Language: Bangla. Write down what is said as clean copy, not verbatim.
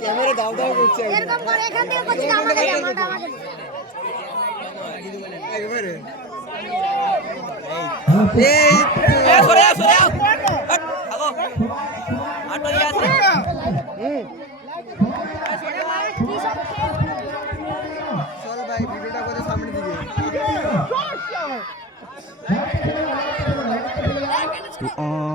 ক্যামেরা দাও দাও করছে এরকম করে এখান থেকে করছি আমাদের জামাটা একবারে এই সরে সরে আগো আটো ইয়া আছে চল ভাই ভিডিওটা করে সামনে দিকে on